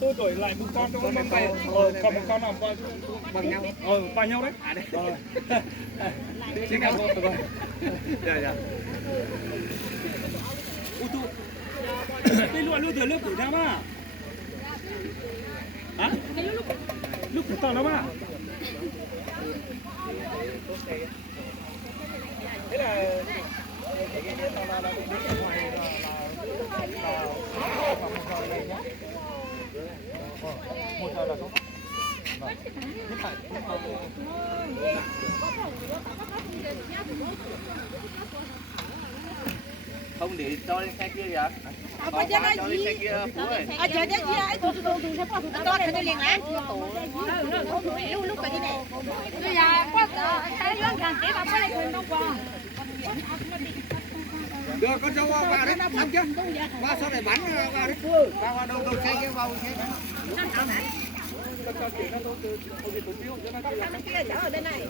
có đổi lại một con cho con bay còn một con nào bằng nhau bằng nhau đấy chính là một rồi dạ cái luôn từ lúc của ta mà hả lúc của tao đó mà thế là một giờ là không không để cho lên xe kia vậy? Apa dia cho lên xe kia Phú ơi. Aja dia tu siapa tu tu ada liền á. Lúc cái này. Bây giờ có cái yon càng kế bà phải lên đâu qua. Được con cho vào đấy, xong chưa? Qua sau này bắn vào đấy. Vào đầu xe kia vào xe. Ở bên này.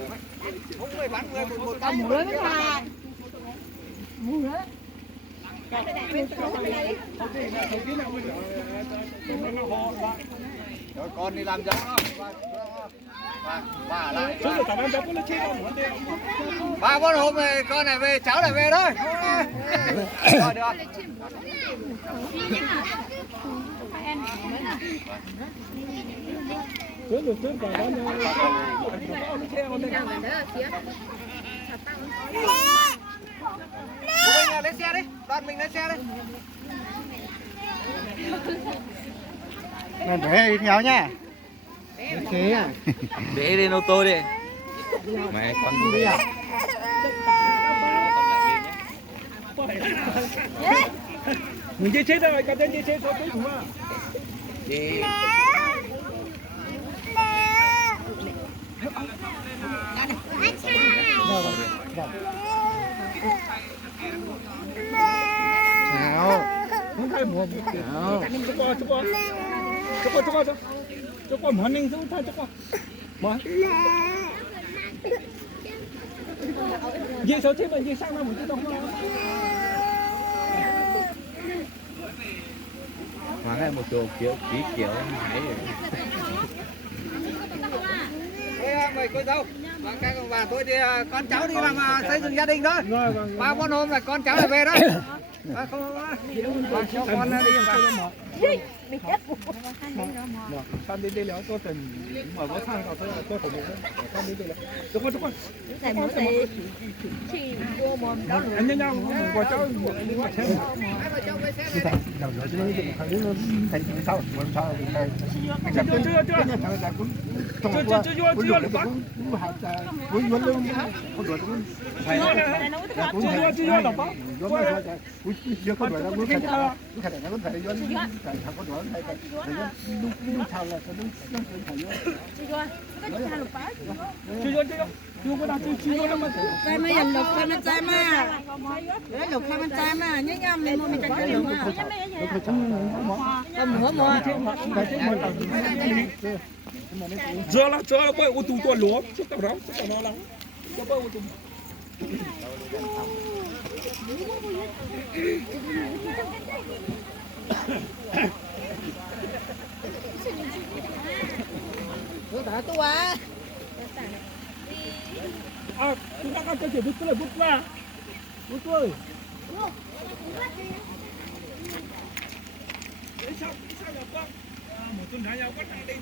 Không người bắn người một Mùa nữa mà. Mùa nữa. Rồi con đi làm giống đó. Bà lại. Ba bốn hôm này con này về cháu lại về thôi. Rồi được. Mình lên xe đi, đoàn mình lên xe đi. Để đi theo nha. Thế à? Để lên ô tô đi. Mẹ con đi à? mình chơi chết rồi, cái tên chơi chết rồi cuối cùng à? Đi. Chào. không phải một cho con món ninh giữ thay cho con món gì số thế mà gì sang năm một chút đâu Hoàng hay một đồ kiểu hải rồi. Thế mời cô dâu và các ông bà tôi thì con cháu đi làm xây dựng gia đình thôi. Ba bốn hôm là con cháu lại về đấy. Không cho con đi vào. con đi đây tôi cần mở có sang vào tôi phải con đi đây cho con anh nhân nhau của cháu anh mà xem Đầu nó chứ thằng nó thành sao sao Cái mấy lần lục khai mình trái mà. Đấy lục khai mình trái mà, nhớ nhau mình mua mình trái cái lục mà. Cầm mửa mua. giờ là cho bởi ô tô to lúa chút tao đó nó lắm cho bởi ô tô Tu à. à chúng ta có thể bút ra bút ơi sao là con một tuần hai nhau có thằng đi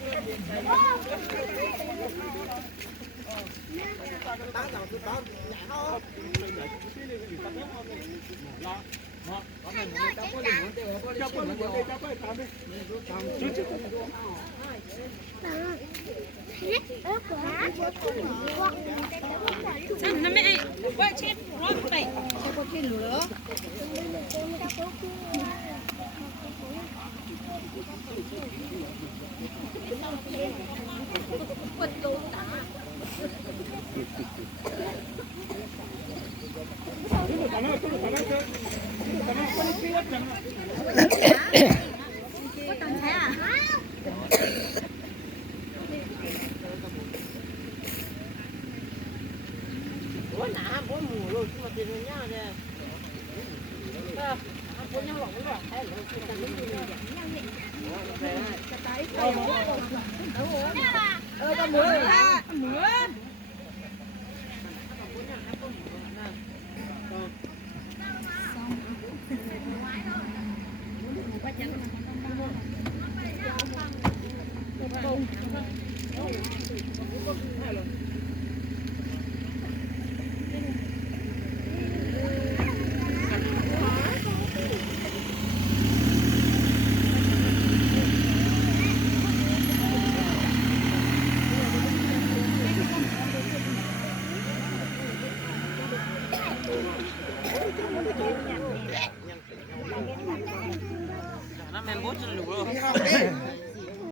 Nó mẹ quay chết rồi vậy. Có chết lửa. Quật đồ đã. Có tầm thế à? Bố nã bố mù rồi nhưng mà tiền nó nhá nè. Bố nhau lỏng rồi, hay là น้ำแมนบูชหรือ